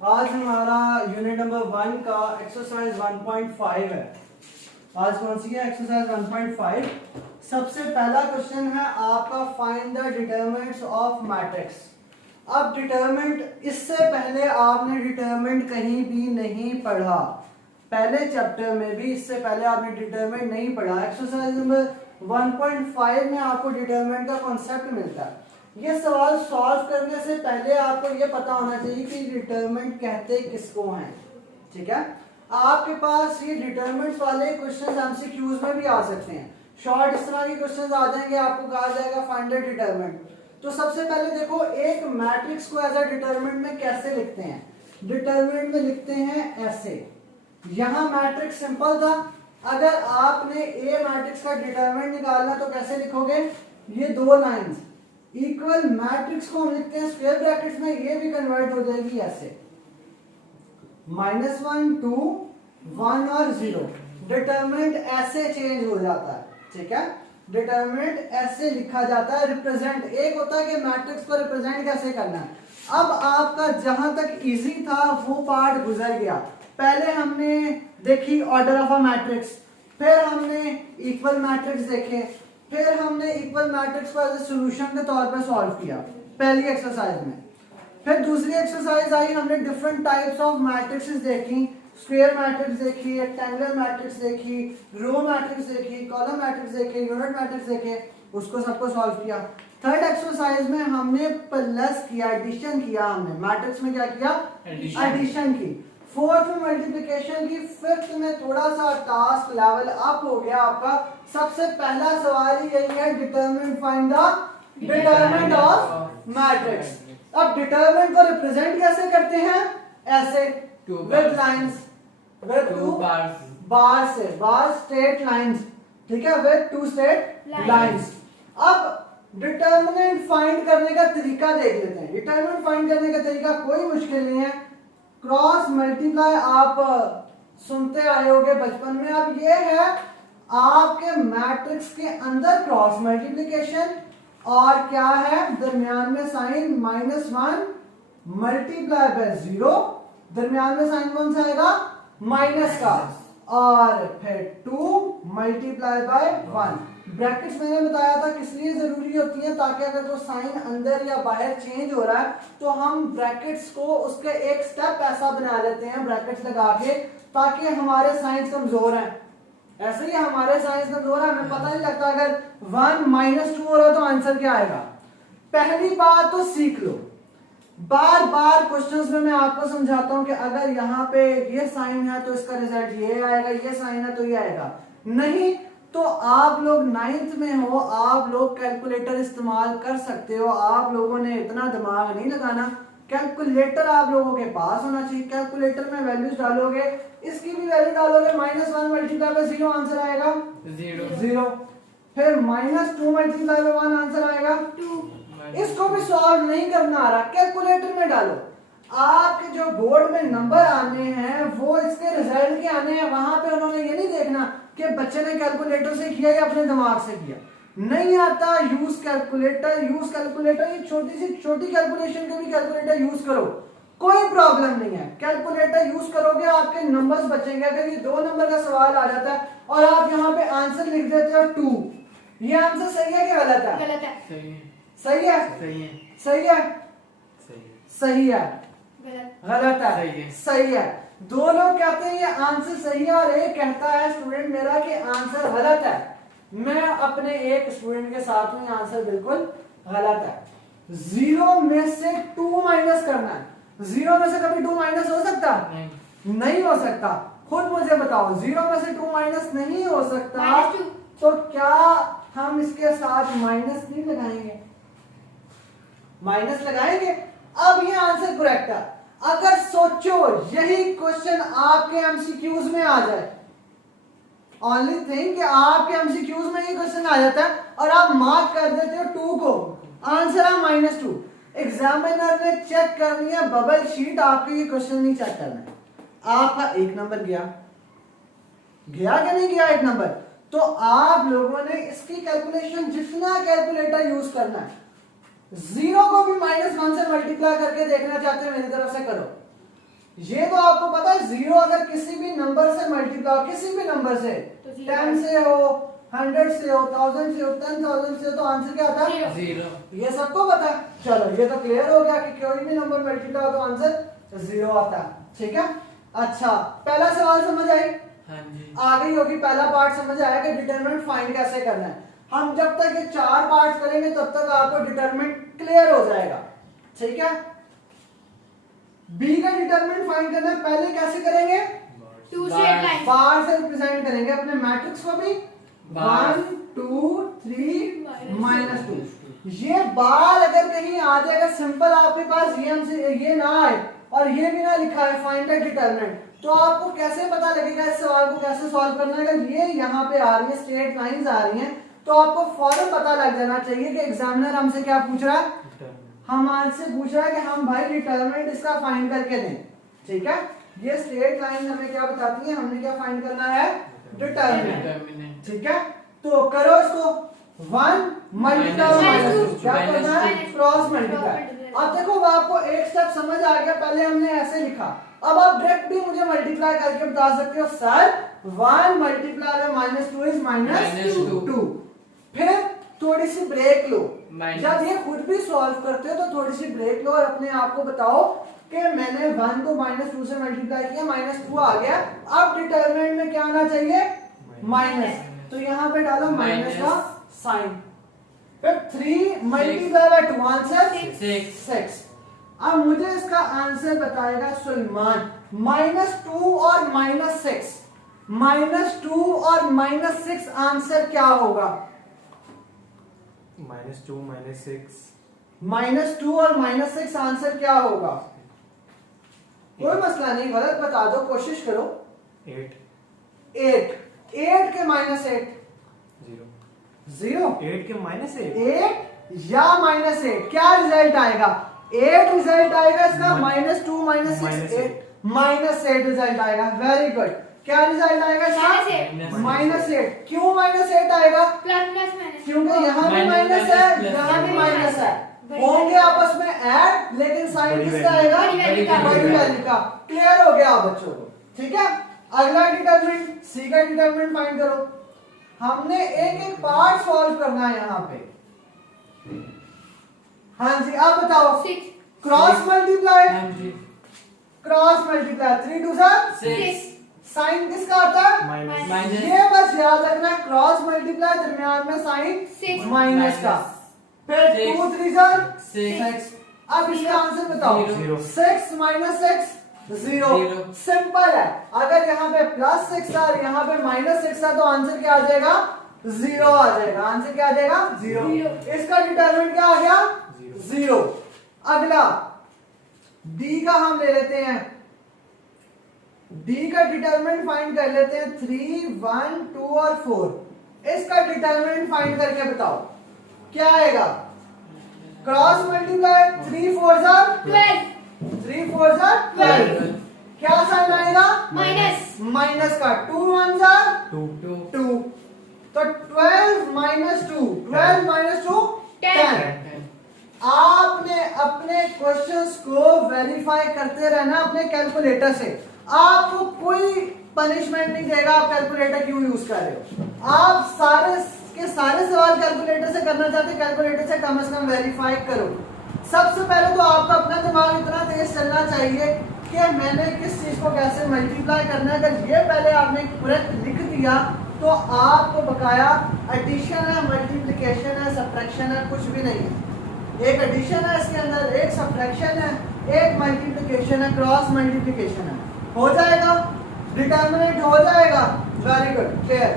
आज हमारा unit number 1 का एक्सरसाइज 1.5 है। आज कौन सी है? एक्सरसाइज 1.5। सबसे पहला क्वेश्चन है आपका find the determinants of matrix. अब डिटरमिनेंट, इससे पहले आपने डिटरमिनेंट कहीं भी नहीं पढ़ा, पहले चैप्टर में भी इससे पहले आपने डिटरमिनेंट नहीं पढ़ा। एक्सरसाइज नंबर 1.5 में आपको डिटरमिनेंट का कॉन्सेप्ट मिलता है। ये सवाल सॉल्व करने से पहले आपको ये पता होना चाहिए कि डिटरमिनेंट कहते किसको हैं। ठीक है, आपके पास ये डिटरमिनेंट्स वाले क्वेश्चंस एमसीक्यूज में भी आ सकते हैं। शॉर्ट इस तरह के क्वेश्चंस आ जाएंगे, आपको कहा जाएगा फाइंड द डिटरमिनेंट। तो सबसे पहले देखो, एक मैट्रिक्स को एज अ डिटरमिनेंट में कैसे लिखते हैं। डिटरमिनेंट में लिखते हैं ऐसे। यहां मैट्रिक्स सिंपल था, अगर आपने ए मैट्रिक्स का डिटरमिनेंट निकालना तो कैसे लिखोगे? ये दो लाइंस इक्वल मैट्रिक्स को हम लिखते हैं स्क्वायर ब्रैकेट्स में, ये भी कन्वर्ट हो जाएगी ऐसे -1 2 1 और 0। डिटरमिनेंट ऐसे चेंज हो जाता है। ठीक है, डिटरमिनेंट ऐसे लिखा जाता है। रिप्रेजेंट एक होता है कि मैट्रिक्स को रिप्रेजेंट कैसे करना है। अब आपका जहां तक इजी था वो पार्ट गुजर गया। पहले हमने देखी ऑर्डर ऑफ अ मैट्रिक्स, फिर हमने इक्वल मैट्रिक्स देखे, फिर हमने इक्वल मैट्रिक्स को एज ए सॉल्यूशन के तौर पर सॉल्व किया पहली एक्सरसाइज में। फिर दूसरी एक्सरसाइज आई, हमने डिफरेंट टाइप्स ऑफ मैट्रिक्सेस देखी, स्क्वायर मैट्रिक्स देखी, रेक्टेंगुलर मैट्रिक्स देखी, रो मैट्रिक्स देखी, कॉलम मैट्रिक्स देखे, यूनिट मैट्रिक्स देखे, उसको सबको सॉल्व किया। थर्ड एक्सरसाइज में हमने प्लस किया, एडिशन किया, हमने मैट्रिक्स में क्या किया? एडिशन की। फोर्थ में मल्टीप्लिकेशन की। फिफ्थ में थोड़ा सा टास्क लेवल अप हो गया आपका। सबसे पहला सवाल ही यही है, determinant find the determinant of matrix. अब डिटरमिनेंट को रिप्रेजेंट कैसे करते हैं? ऐसे विद लाइंस, विद टू बार से, बार स्ट्रेट लाइंस। ठीक है, विद टू स्ट्रेट लाइंस। अब डिटरमिनेंट फाइंड करने का तरीका देख लेते हैं। डिटरमिनेंट फाइंड करने का तरीका कोई मुश्किल नहीं है। क्रॉस मल्टीप्लाई आप सुनते आए होंगे बचपन में। अब ये है आपके मैट्रिक्स के अंदर क्रॉस मल्टीप्लिकेशन, और क्या है दरमियान में साइन -1 मल्टीप्लाई बाय 0, दरमियान में साइन कौन सा आएगा? माइनस का, और फिर 2 मल्टीप्लाई बाय 1। ब्रैकेट्स मैंने बताया था किस लिए जरूरी होती है, ताकि अगर तो साइन अंदर या बाहर चेंज हो रहा है तो हम ब्रैकेट्स को उसके एक स्टेप ऐसा बना लेते हैं ब्रैकेट्स लगा के, ताकि हमारे साइंस कमजोर हैं। ऐसे ही हमारे साइंस कमजोर है, हमें पता नहीं लगता अगर 1 -2 हो रहा तो आंसर क्या आएगा। पहली बात तो सीख लो, बार बार क्वेश्चंस में मैं आपको समझाता हूं कि अगर यहाँ पे ये साइन है तो इसका रिजल्ट ये आएगा, ये साइन है तो ये आएगा। नहीं तो आप लोग 9th में हो, आप लोग कैलकुलेटर इस्तेमाल कर सकते हो। आप लोगों ने इतना दिमाग नहीं लगाना, कैलकुलेटर आप लोगों के पास होना चाहिए। कैलकुलेटर में वैल्यूज डालोगे, इसकी भी वैल्यू डालोगे, -1 मल्टीप्लाई बाय 0 आंसर आएगा 0। फिर -2 मल्टीप्लाई बाय 1 आंसर आएगा 2। इसको भी सॉल्व नहीं करना आ रहा, कैलकुलेटर में डालो। आपके जो बोर्ड में नंबर आने हैं वो इसके रिजल्ट के आने हैं। वहां पे उन्होंने ये नहीं देखना कि बच्चे ने कैलकुलेटर से किया या अपने दिमाग से किया। नहीं आता, यूज कैलकुलेटर, यूज कैलकुलेटर। ये छोटी सी छोटी कैलकुलेशन के भी कैलकुलेटर यूज करो, कोई प्रॉब्लम नहीं है। कैलकुलेटर यूज करोगे आपके नंबर्स बचेंगे। अगर ये 2 नंबर का सवाल आ जाता है और आप यहाँ पे आंसर लिख देते हो 2, ये आंसर सही है कि गलत है? गलत है। सही है। सही है? सही है। सही है? सही है? गलत है? सही है। सही है। दो लोग कहते हैं ये आंसर सही है और एक कहता है स्टूडेंट मेरा कि आंसर गलत है। मैं अपने एक स्टूडेंट के साथ हूं, आंसर बिल्कुल गलत है। 0 में से 2 माइनस करना है। 0 में से कभी 2 माइनस हो सकता? नहीं हो सकता। खुद मुझे बताओ, 0 में से 2 माइनस नहीं हो सकता, तो क्या हम इसके साथ माइनस नहीं लगाएंगे? माइनस लगाएंगे। अब ये आंसर करेक्ट है। अगर सोचो यही क्वेश्चन आपके एमसीक्यूज में आ जाए, ओनली थिंग कि आपके एमसीक्यूज में ये क्वेश्चन आ जाता है और आप मार्क कर देते हो 2 को, आंसर है -2। एग्जामिनर ने चेक करनी है बबल शीट, आपके ये क्वेश्चन नहीं चेक करना है। आपका 1 नंबर गया कि नहीं गया 1 नंबर? तो आप लोगों ने इसकी कैलकुलेशन जितना कैलकुलेटर यूज करना है, 0 को भी -1 से मल्टीप्लाई करके देखना चाहते हैं मेरी तरफ से करो। ये तो आपको पता है जीरो अगर किसी भी नंबर से मल्टीप्लाई, किसी भी नंबर से, 10 से हो, 100 से हो, 1000 से हो, 10,000 से हो, तो आंसर क्या आता है? जीरो। ये सबको पता है। चलो ये तो क्लियर हो गया कि कोई भी नंबर मल्टीप्लाई हो तो आंसर जीरो आता है। ठीक है, अच्छा पहला सवाल समझ आई? हाँ जी। आ गई होगी, पहला पार्ट समझ आया कि डिटरमिनेंट फाइंड कैसे करना है। हम जब तक ये 4 पार्ट करेंगे तब तक आपको डिटरमिनेंट क्लियर हो जाएगा। ठीक है, बी का डिटरमिनेंट फाइंड करना है, पहले कैसे करेंगे? टू स्ट्रेट लाइन बार से रिप्रेजेंट करेंगे अपने मैट्रिक्स को भी, 1 2 3 -2। ये बार अगर कहीं आ जाएगा सिंपल, आपके पास ये हमसे ये ना आए और ये भी ना लिखा है फाइंड द डिटरमिनेंट, तो आपको कैसे पता लगेगा इस सवाल को कैसे सॉल्व करना है? अगर ये यहाँ पे आ रही है, स्ट्रेट लाइंस आ रही हैं, तो आपको फौरन पता लग जाना चाहिए कि एग्जामिनर हमसे क्या पूछ रहा है। हमसे पूछ रहा है कि हम भाई डिटरमिनेंट इसका फाइंड करके दें। ठीक है, ये स्ट्रेट लाइन हमें क्या बताती है, हमने क्या फाइंड करना है? डिटरमिनेंट। ठीक है, तो करो इसको 1 मल्टीप्लाई -2, क्या करना है? Cross multiply. अब देखो आपको एक स्टेप समझ आ गया, पहले हमने ऐसे लिखा, अब आप डायरेक्ट भी मुझे मल्टीप्लाई करके बता सकते हो, सर 1 मल्टीप्लाई -2 इज -2। फिर थोड़ी सी ब्रेक लो, जब ये खुद भी सॉल्व करते हो तो थोड़ी सी ब्रेक लो और अपने आप को बताओ कि मैंने 1 को -2 से मल्टीप्लाई किया, -2 आ गया, अब डिटरमिनेंट में क्या आना चाहिए? माइनस। तो यहाँ पे डालो माइनस का साइन, फिर 3 मल्टीप्लाई बाय 2 आंसर 6। अब मुझे इसका आंसर बताएगा सुलेमान। -2 और -6, -2 और -6 आंसर क्या होगा? -2 -6, -2 और -6 आंसर क्या होगा? कोई मसला नहीं, गलत बता दो, कोशिश करो। 8 के -8 0 8 के -8 8 या -8 क्या रिजल्ट आएगा? 8 रिजल्ट आएगा इसका, -2 -6 8 रिजल्ट आएगा। वेरी गुड, क्या रिजल्ट आएगा इसका? -8। क्यों -8 आएगा? क्योंकि यहाँ भी माइनस है, यहाँ भी माइनस है, होंगे आपस में ऐड, लेकिन साइन किसका आएगा? बड़ी वैल्यू का। क्लियर हो गया बच्चों को? ठीक है, अगला डिटरमिनेंट, सी का डिटरमिनेंट फाइंड करो। हमने एक एक पार्ट सॉल्व करना है यहाँ पे। हाँ जी, आप बताओ। Cross multiply, cross multiply 3 2 6, sign किसका आता है? माइनस। ये बस याद रखना है, क्रॉस मल्टीप्लाई दरमियान में साइन माइनस का, फिर 2 3 6। अब इसका आंसर बताओ। 6 -6 0। सिंपल है, अगर यहाँ पे +6 था और यहाँ पे -6 था तो आंसर क्या आ जाएगा? 0 आ जाएगा। आंसर क्या आ जाएगा? 0। इसका डिटरमिनेंट क्या आ गया? 0। अगला डी का हम ले लेते हैं, डी का डिटरमिनेंट फाइंड कर लेते हैं। 3 1 2 और 4, इसका डिटरमिनेंट फाइंड करके बताओ क्या आएगा? क्रॉस मल्टीप्लाई 3 4 12, 3 4 12, क्या साइन आएगा? माइनस का। 2 1 2, तो 12 -2, 12 -2 10। आपने अपने क्वेश्चंस को वेरीफाई करते रहना अपने कैलकुलेटर से, आपको कोई पनिशमेंट नहीं देगा आप कैलकुलेटर क्यों यूज कर रहे हो। आप सारे के सारे सवाल कैलकुलेटर से करना चाहते, कैलकुलेटर से कम वेरीफाई करो। सबसे पहले तो आपका अपना दिमाग इतना तेज चलना चाहिए कि मैंने किस चीज को कैसे मल्टीप्लाई करना है। अगर ये पहले आपने करेक्ट लिख दिया तो आपको बकाया एडिशन है, मल्टीप्लिकेशन है, सब्ट्रैक्शन है, कुछ भी नहीं है। एक एडिशन है इसके अंदर, एक सब्ट्रैक्शन है, एक मल्टीप्लिकेशन है, क्रॉस मल्टीप्लिकेशन है। हो जाएगा, डिटरमिनेंट हो जाएगा। Very good, clear.